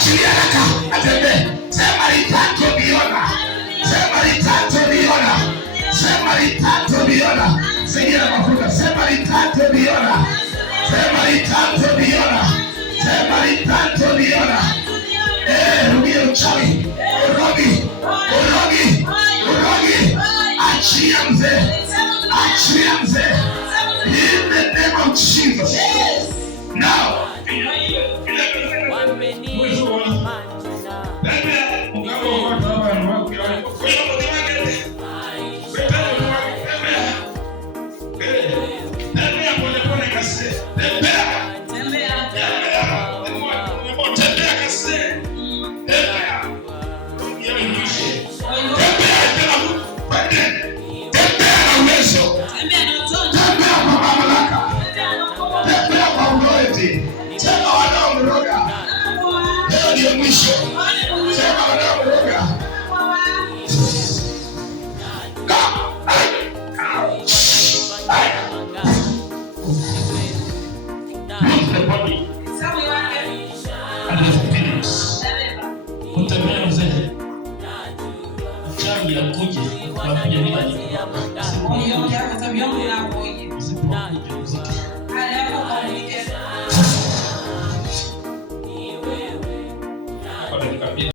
Achilia haraka atembee. Sema litatobiona. Sema litatobiona. Sema litatobiona. Sema mafuta. Sema litatobiona. Sema litatobiona. Sema litatobiona. Rudia uchawi. Urogi. Urogi. Urogi. Achia mzee. Achia mzee. In the name of Jesus. Now. Kuja